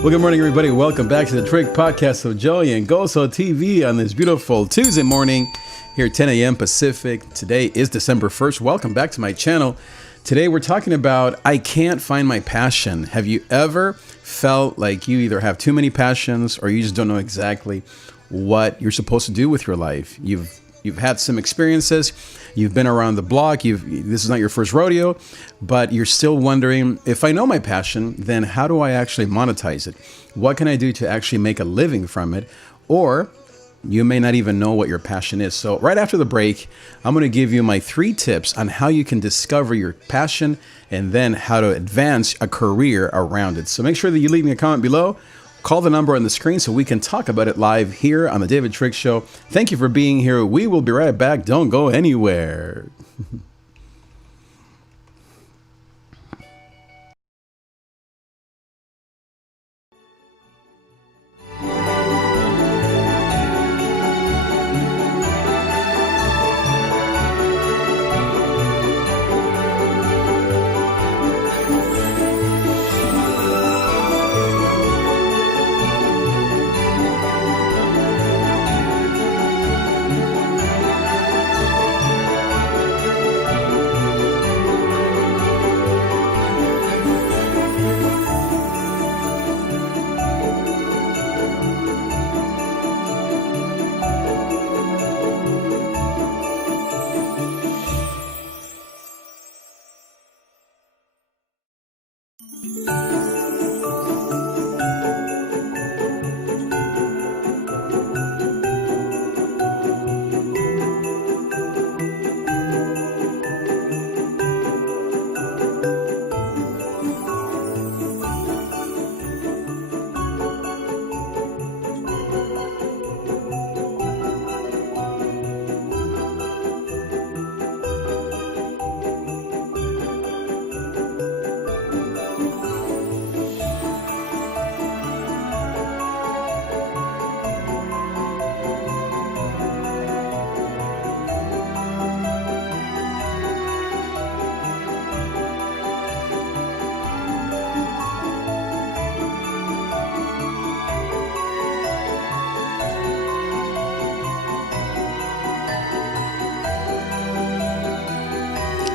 Well, good morning, everybody. Welcome back to the Trig podcast of Joey and Gozo TV on this beautiful Tuesday morning here at 10 a.m. Pacific. Today is December 1st. Welcome back to my channel. Today, we're talking about I can't find my passion. Have you ever felt like you either have too many passions or you just don't know exactly what you're supposed to do with your life? You've had some experiences, you've been around the block, this is not your first rodeo, but you're still wondering, if I know my passion, then how do I actually monetize it? What can I do to actually make a living from it? Or you may not even know what your passion is. So right after the break, I'm going to give you my 3 tips on how you can discover your passion and then how to advance a career around it. So make sure that you leave me a comment below. Call the number on the screen so we can talk about it live here on the David Trig Show. Thank you for being here. We will be right back. Don't go anywhere.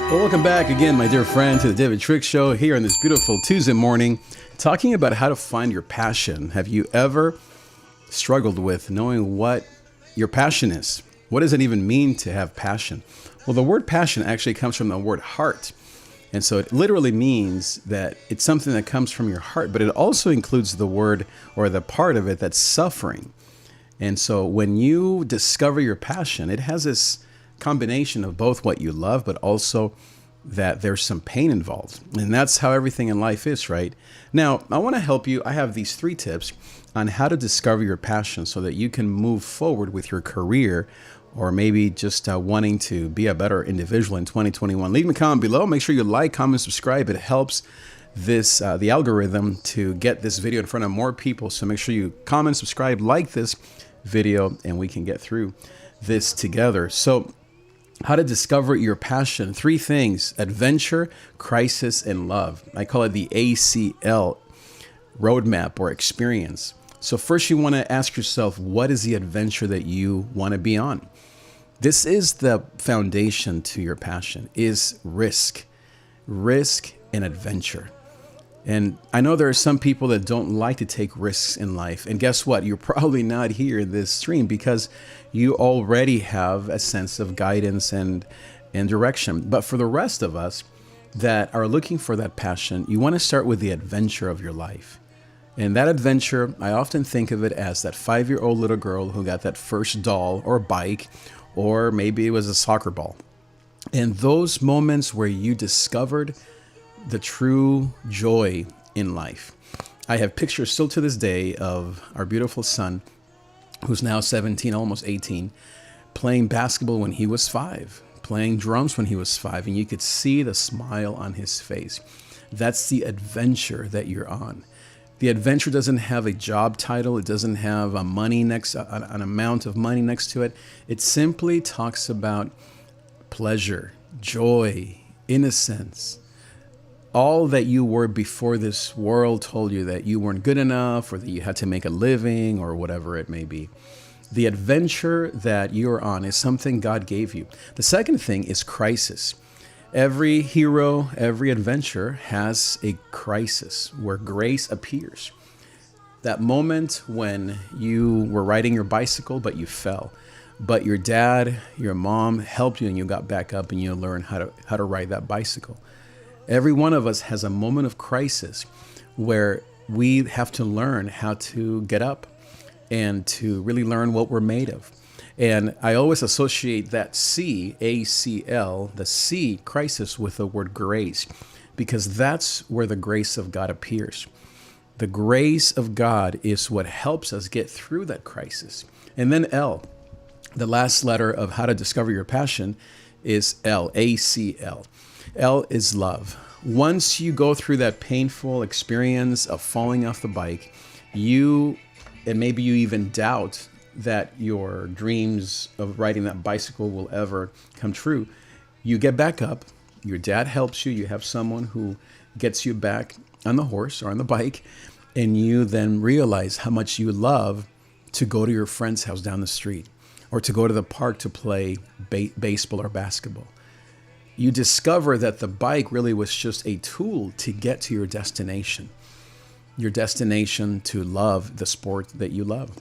Well, welcome back again, my dear friend, to the David Trig Show here on this beautiful Tuesday morning, talking about how to find your passion. Have you ever struggled with knowing what your passion is? What does it even mean to have passion? Well, the word passion actually comes from the word heart. And so it literally means that it's something that comes from your heart, but it also includes the word or the part of it that's suffering. And so when you discover your passion, it has this combination of both what you love, but also that there's some pain involved. And that's how everything in life is, right? Now, I want to help you. I have these 3 tips on how to discover your passion so that you can move forward with your career, or maybe just wanting to be a better individual in 2021. Leave me a comment below. Make sure you like, comment, subscribe. It helps this the algorithm to get this video in front of more people. So make sure you comment, subscribe, like this video, and we can get through this together. So how to discover your passion. 3 things: adventure, crisis, and love. I call it the ACL roadmap or experience. So first you want to ask yourself, what is the adventure that you want to be on? This is the foundation to your passion, is risk and adventure. And I know there are some people that don't like to take risks in life. And guess what? You're probably not here in this stream because you already have a sense of guidance and direction. But for the rest of us that are looking for that passion, you want to start with the adventure of your life. And that adventure, I often think of it as that 5-year-old little girl who got that first doll or bike, or maybe it was a soccer ball. And those moments where you discovered the true joy in life. I have pictures still to this day of our beautiful son, who's now 17, almost 18, playing basketball when he was 5, playing drums when he was 5, and you could see the smile on his face. That's the adventure that you're on. The adventure doesn't have a job title. It doesn't have a money an amount of money next to it. It simply talks about pleasure, joy, innocence, all that you were before this world told you that you weren't good enough or that you had to make a living or whatever it may be. The adventure that you're on is something God gave you. The second thing is crisis. Every hero, every adventure has a crisis where grace appears. That moment when you were riding your bicycle, but you fell. But your dad, your mom helped you and you got back up and you learned how to ride that bicycle. Every one of us has a moment of crisis where we have to learn how to get up and to really learn what we're made of. And I always associate that C, A-C-L, the C, crisis, with the word grace, because that's where the grace of God appears. The grace of God is what helps us get through that crisis. And then L, the last letter of how to discover your passion, is L, A-C-L. L is love. Once you go through that painful experience of falling off the bike, and maybe you even doubt that your dreams of riding that bicycle will ever come true, you get back up, your dad helps you, you have someone who gets you back on the horse or on the bike, and you then realize how much you love to go to your friend's house down the street or to go to the park to play baseball or basketball. You discover that the bike really was just a tool to get to your destination to love the sport that you love,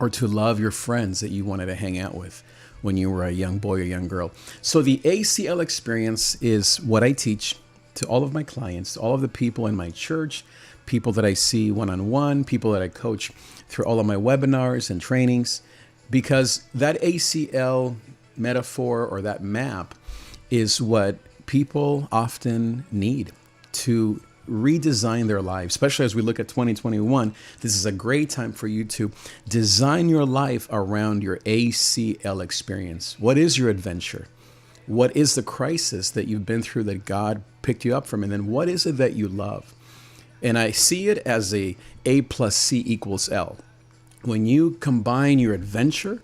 or to love your friends that you wanted to hang out with when you were a young boy or young girl. So the ACL experience is what I teach to all of my clients, all of the people in my church, people that I see one-on-one, people that I coach through all of my webinars and trainings, because that ACL metaphor or that map is what people often need to redesign their lives, especially as we look at 2021. This is a great time for you to design your life around your ACL experience. What is your adventure? What is the crisis that you've been through that God picked you up from? And then what is it that you love? And I see it as A plus C equals L. When you combine your adventure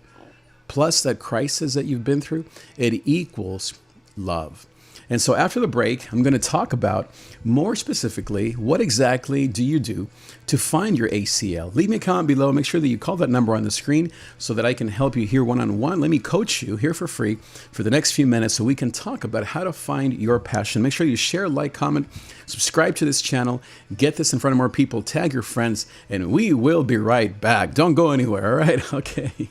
plus that crisis that you've been through, it equals love. And so after the break, I'm going to talk about more specifically, what exactly do you do to find your ACL? Leave me a comment below. Make sure that you call that number on the screen so that I can help you here one-on-one. Let me coach you here for free for the next few minutes so we can talk about how to find your passion. Make sure you share, like, comment, subscribe to this channel, get this in front of more people, tag your friends, and we will be right back. Don't go anywhere, all right? Okay.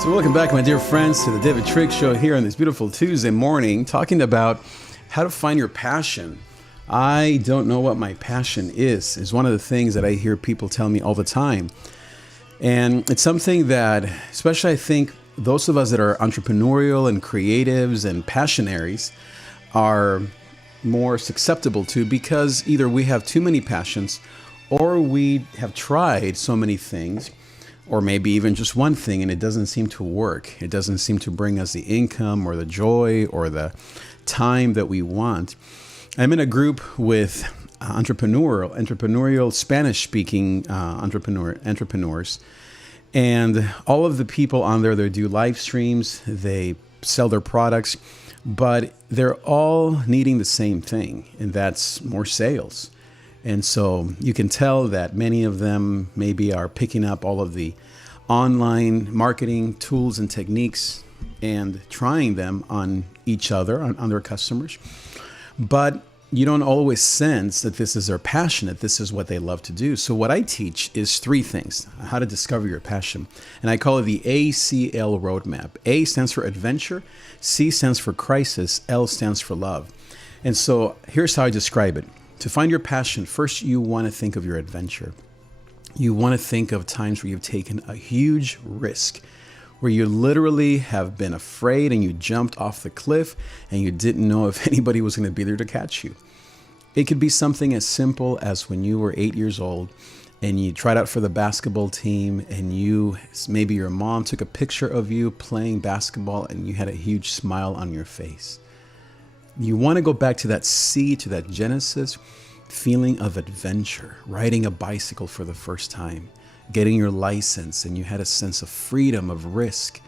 So welcome back, my dear friends, to the David Trig Show here on this beautiful Tuesday morning, talking about how to find your passion. I don't know what my passion is one of the things that I hear people tell me all the time. And it's something that, especially I think, those of us that are entrepreneurial and creatives and passionaries are more susceptible to, because either we have too many passions or we have tried so many things, or maybe even just one thing, and it doesn't seem to work. It doesn't seem to bring us the income or the joy or the time that we want. I'm in a group with entrepreneurial Spanish-speaking entrepreneurs, and all of the people on there, they do live streams, they sell their products, but they're all needing the same thing, and that's more sales. And so you can tell that many of them maybe are picking up all of the online marketing tools and techniques and trying them on each other, on their customers. But you don't always sense that this is their passion, that this is what they love to do. So what I teach is 3 things, how to discover your passion. And I call it the ACL roadmap. A stands for adventure, C stands for crisis, L stands for love. And so here's how I describe it. To find your passion, first you want to think of your adventure. You want to think of times where you've taken a huge risk, where you literally have been afraid and you jumped off the cliff and you didn't know if anybody was going to be there to catch you. It could be something as simple as when you were 8 years old and you tried out for the basketball team, and maybe your mom took a picture of you playing basketball and you had a huge smile on your face. You want to go back to that seed, to that Genesis feeling of adventure, riding a bicycle for the first time, getting your license, and you had a sense of freedom, of risk,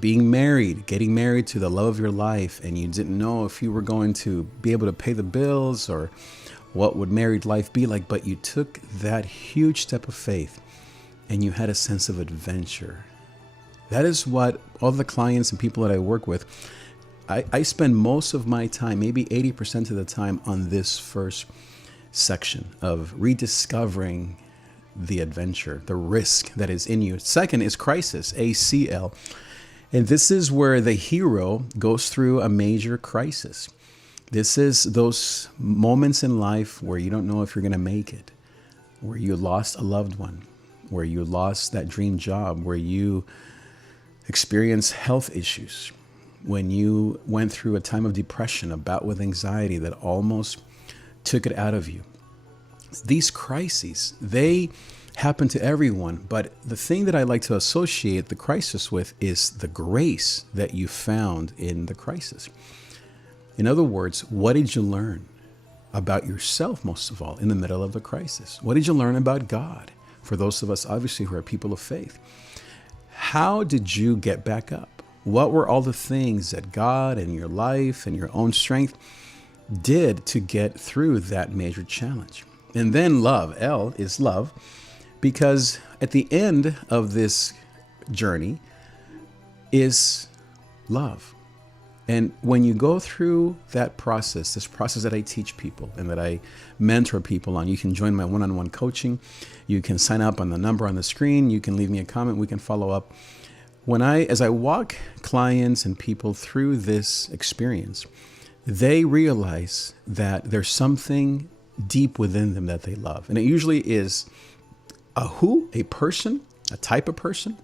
being married, getting married to the love of your life, and you didn't know if you were going to be able to pay the bills or what would married life be like, but you took that huge step of faith and you had a sense of adventure. That is what all the clients and people that I work with, I spend most of my time, maybe 80% of the time, on this first section of rediscovering the adventure, the risk that is in you. Second is crisis, ACL. And this is where the hero goes through a major crisis. This is those moments in life where you don't know if you're going to make it, where you lost a loved one, where you lost that dream job, where you experience health issues, when you went through a time of depression, a bout with anxiety that almost took it out of you. These crises, they happen to everyone, but the thing that I like to associate the crisis with is the grace that you found in the crisis. In other words, what did you learn about yourself, most of all, in the middle of the crisis? What did you learn about God? For those of us, obviously, who are people of faith, how did you get back up? What were all the things that God and your life and your own strength did to get through that major challenge? And then love, L is love, because at the end of this journey is love. And when you go through that process, this process that I teach people and that I mentor people on, you can join my one-on-one coaching. You can sign up on the number on the screen. You can leave me a comment. We can follow up. As I walk clients and people through this experience, they realize that there's something deep within them that they love. And it usually is a person, a type of person,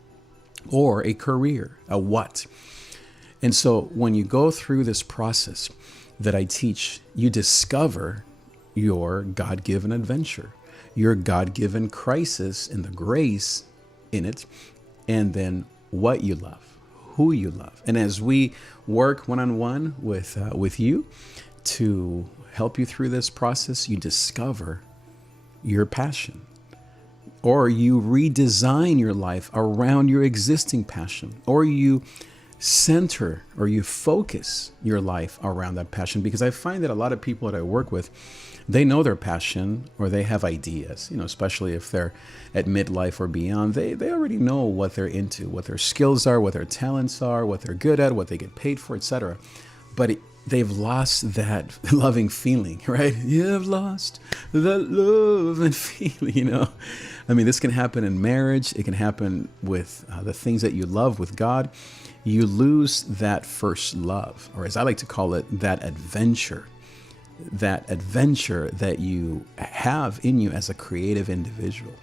or a career, a what. And so when you go through this process that I teach, you discover your God-given adventure, your God-given crisis and the grace in it, and then what you love, who you love. And as we work one-on-one with you to help you through this process, you discover your passion, or you redesign your life around your existing passion, or you center or you focus your life around that passion. Because I find that a lot of people that I work with, they know their passion, or they have ideas, especially if they're at midlife or beyond. They already know what they're into, what their skills are, what their talents are, what they're good at, what they get paid for, etc. But they've lost that loving feeling, right? You've lost that love and feeling, I mean, this can happen in marriage. It can happen with the things that you love with God. You lose that first love, or as I like to call it, that adventure that you have in you as a creative individual.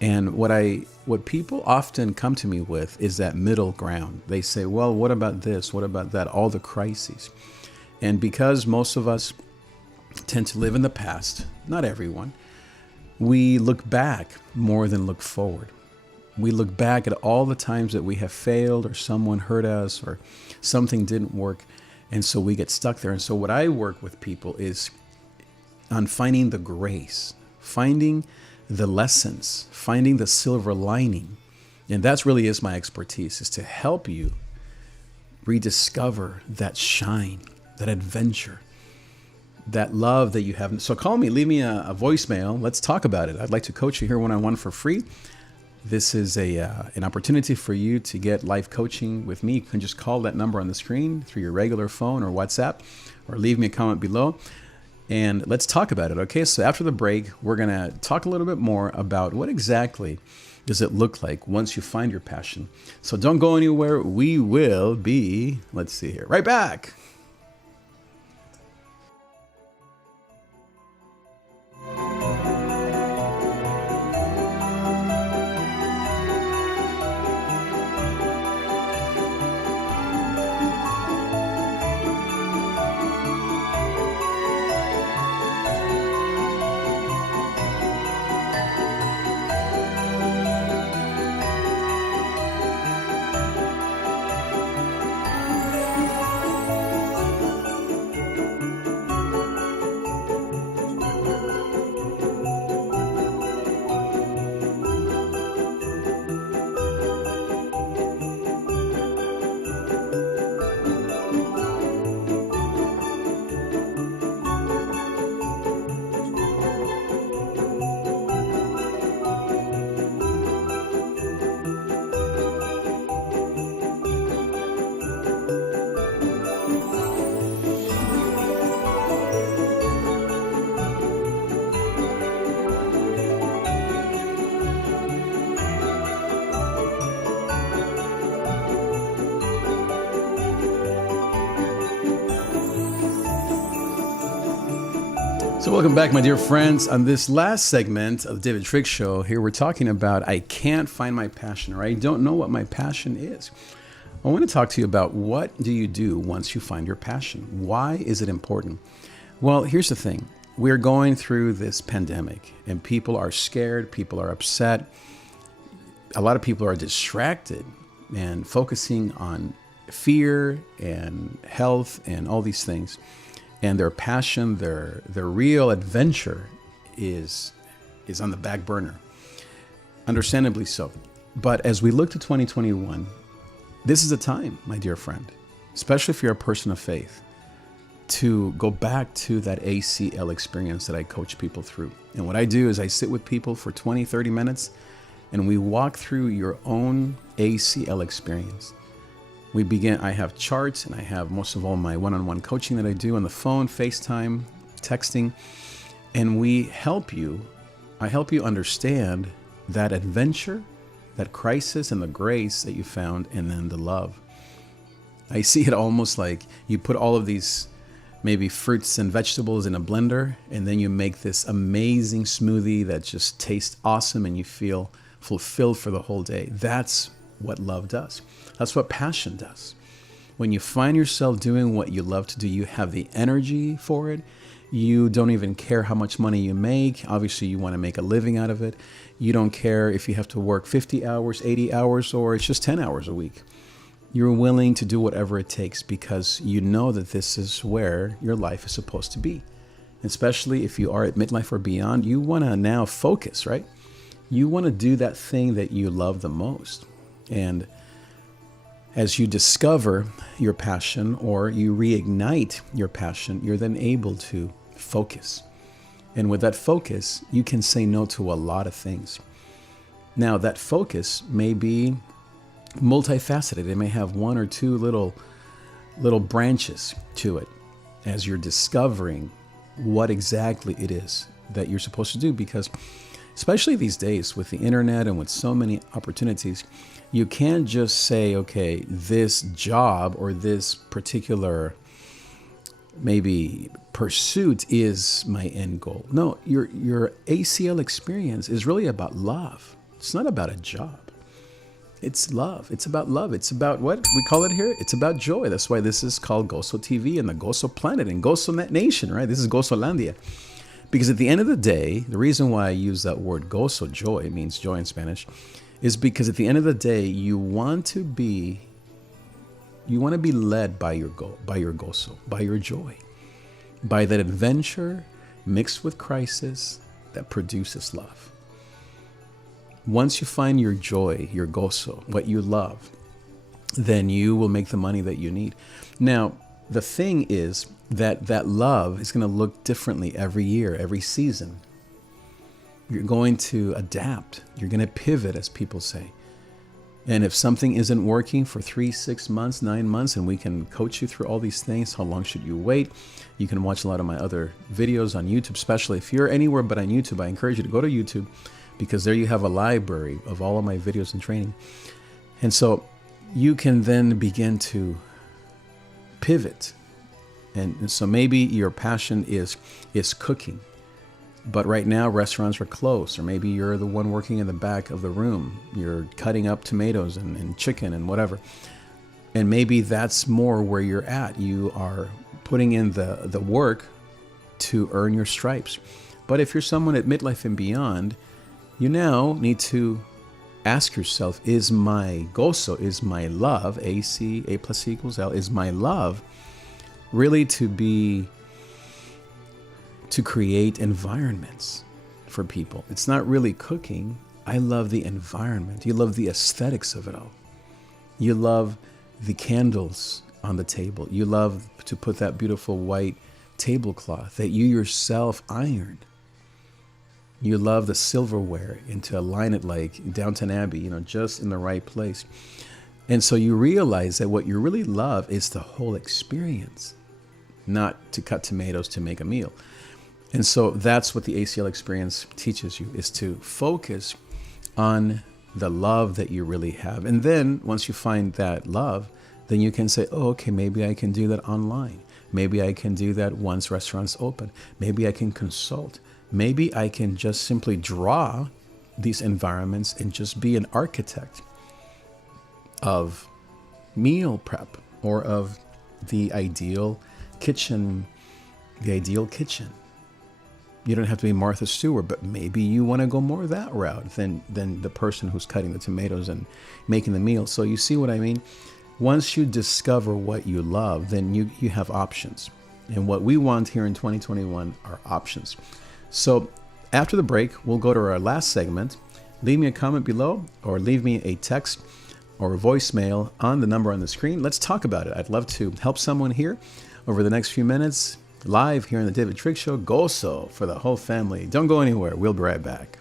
And what people often come to me with is that middle ground. They say, well, what about this? What about that? All the crises. And because most of us tend to live in the past, not everyone, we look back more than look forward. We look back at all the times that we have failed, or someone hurt us, or something didn't work. And so we get stuck there. And so what I work with people is on finding the grace, finding the lessons, finding the silver lining. And that's really is my expertise, is to help you rediscover that shine, that adventure, that love that you have. So call me, leave me a voicemail. Let's talk about it. I'd like to coach you here one-on-one for free. This is an opportunity for you to get life coaching with me. You can just call that number on the screen through your regular phone or WhatsApp, or leave me a comment below. And let's talk about it, okay? So after the break, we're going to talk a little bit more about what exactly does it look like once you find your passion. So don't go anywhere. We will be, let's see here, right back. So welcome back, my dear friends. On this last segment of the David Trig Show, here we're talking about I can't find my passion, or I don't know what my passion is. I want to talk to you about what do you do once you find your passion? Why is it important? Well, here's the thing. We're going through this pandemic, and people are scared, people are upset. A lot of people are distracted and focusing on fear and health and all these things. And their passion, their real adventure is on the back burner. Understandably so. But as we look to 2021, this is a time, my dear friend, especially if you're a person of faith, to go back to that ACL experience that I coach people through. And what I do is I sit with people for 20, 30 minutes, and we walk through your own ACL experience. We begin, I have charts, and I have most of all my one-on-one coaching that I do on the phone, FaceTime, texting, and I help you understand that adventure, that crisis, and the grace that you found, and then the love. I see it almost like you put all of these maybe fruits and vegetables in a blender, and then you make this amazing smoothie that just tastes awesome, and you feel fulfilled for the whole day. That's what love does. That's what passion does. When you find yourself doing what you love to do, you have the energy for it. You don't even care how much money you make. Obviously, you want to make a living out of it. You don't care if you have to work 50 hours, 80 hours, or it's just 10 hours a week. You're willing to do whatever it takes because you know that this is where your life is supposed to be. Especially if you are at midlife or beyond, you want to now focus, right? You want to do that thing that you love the most. And as you discover your passion or you reignite your passion, you're then able to focus. And with that focus, you can say no to a lot of things. Now, that focus may be multifaceted. It may have one or two little little branches to it as you're discovering what exactly it is that you're supposed to do. Because especially these days with the internet and with so many opportunities, you can't just say, okay, this job or this particular maybe pursuit is my end goal. No, your ACL experience is really about love. It's not about a job. It's love. It's about love. It's about what we call it here. It's about joy. That's why this is called Gozo TV and the Gozo Planet and Gozo Nation, right? This is Gozolandia. Because at the end of the day, the reason why I use that word gozo, joy, it means joy in Spanish, is because at the end of the day, you want to be led by your gozo, by your joy, by that adventure mixed with crisis that produces love. Once you find your joy, your gozo, what you love, then you will make the money that you need. Now, the thing is that love is going to look differently every year, every season. You're going to adapt. You're going to pivot, as people say. And if something isn't working for 3, 6 months, 9 months, and we can coach you through all these things, how long should you wait? You can watch a lot of my other videos on YouTube, especially if you're anywhere but on YouTube. I encourage you to go to YouTube, because there you have a library of all of my videos and training. And so you can then begin to pivot. And so maybe your passion is cooking, but right now restaurants are closed, or maybe you're the one working in the back of the room. You're cutting up tomatoes and chicken and whatever. And maybe that's more where you're at. You are putting in the work to earn your stripes. But if you're someone at midlife and beyond, you now need to ask yourself, is my gozo, is my love, A plus C equals L, is my love really to create environments for people? It's not really cooking. I love the environment. You love the aesthetics of it all. You love the candles on the table. You love to put that beautiful white tablecloth that you yourself ironed. You love the silverware and to align it like Downton Abbey, just in the right place. And so you realize that what you really love is the whole experience, not to cut tomatoes to make a meal. And so that's what the ACL experience teaches you, is to focus on the love that you really have. And then once you find that love, then you can say, oh, okay, maybe I can do that online. Maybe I can do that once restaurants open. Maybe I can consult. Maybe I can just simply draw these environments and just be an architect of meal prep or of the ideal kitchen. You don't have to be Martha Stewart, but maybe you want to go more that route than the person who's cutting the tomatoes and making the meal. So you see what I mean? Once you discover what you love, then you have options. And what we want here in 2021 are options. So after the break, we'll go to our last segment. Leave me a comment below or leave me a text or a voicemail on the number on the screen. Let's talk about it. I'd love to help someone here over the next few minutes, live here on the David Trig Show. Gozo for the whole family. Don't go anywhere. We'll be right back.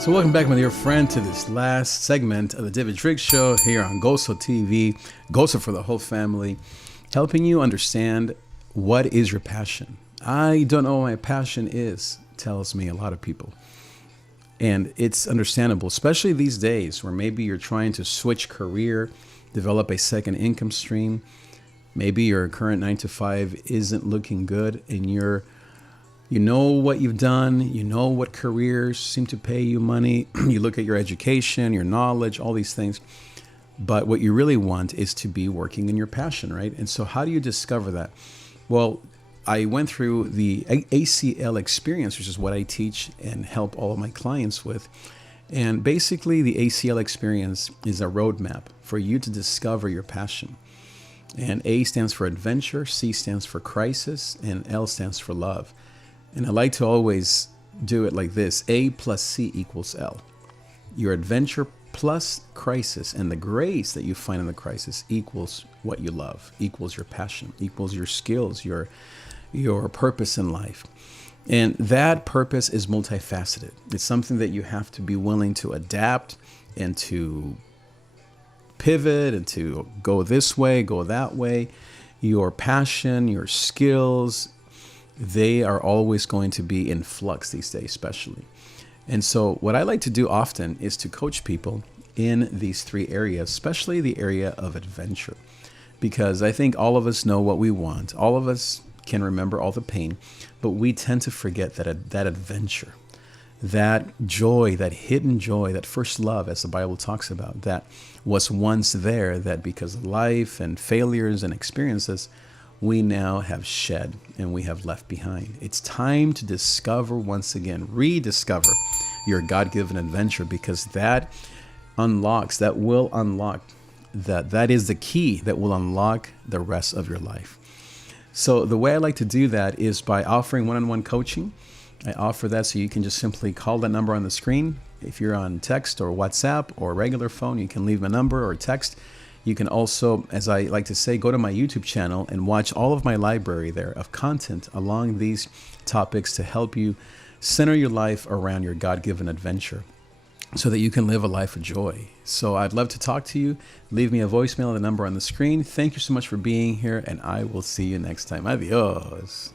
So welcome back, my dear friend, to this last segment of the David Trig Show here on Goso TV, Goso for the whole family, helping you understand what is your passion. I don't know what my passion is, tells me a lot of people. And it's understandable, especially these days where maybe you're trying to switch career, develop a second income stream. Maybe your current 9 to 5 isn't looking good and you know what you've done, you know what careers seem to pay you money, you look at your education, your knowledge, all these things. But what you really want is to be working in your passion, right? And so how do you discover that? Well, I went through the ACL experience, which is what I teach and help all of my clients with. And basically the ACL experience is a roadmap for you to discover your passion. And A stands for adventure, C stands for crisis, and L stands for love. And I like to always do it like this: A plus C equals L. Your adventure plus crisis and the grace that you find in the crisis equals what you love, equals your passion, equals your skills, your purpose in life. And that purpose is multifaceted. It's something that you have to be willing to adapt and to pivot and to go this way, go that way. Your passion, your skills, they are always going to be in flux these days, especially. And so what I like to do often is to coach people in these 3 areas, especially the area of adventure, because I think all of us know what we want. All of us can remember all the pain, but we tend to forget that adventure, that joy, that hidden joy, that first love, as the Bible talks about, that was once there, that because of life and failures and experiences, we now have shed and we have left behind. It's time to discover once again, rediscover your God-given adventure, because that will unlock, that is the key that will unlock the rest of your life. So the way I like to do that is by offering one-on-one coaching. I offer that so you can just simply call that number on the screen. If you're on text or WhatsApp or regular phone, you can leave a number or text. You can also, as I like to say, go to my YouTube channel and watch all of my library there of content along these topics to help you center your life around your God-given adventure so that you can live a life of joy. So I'd love to talk to you. Leave me a voicemail at the number on the screen. Thank you so much for being here, and I will see you next time. Adios.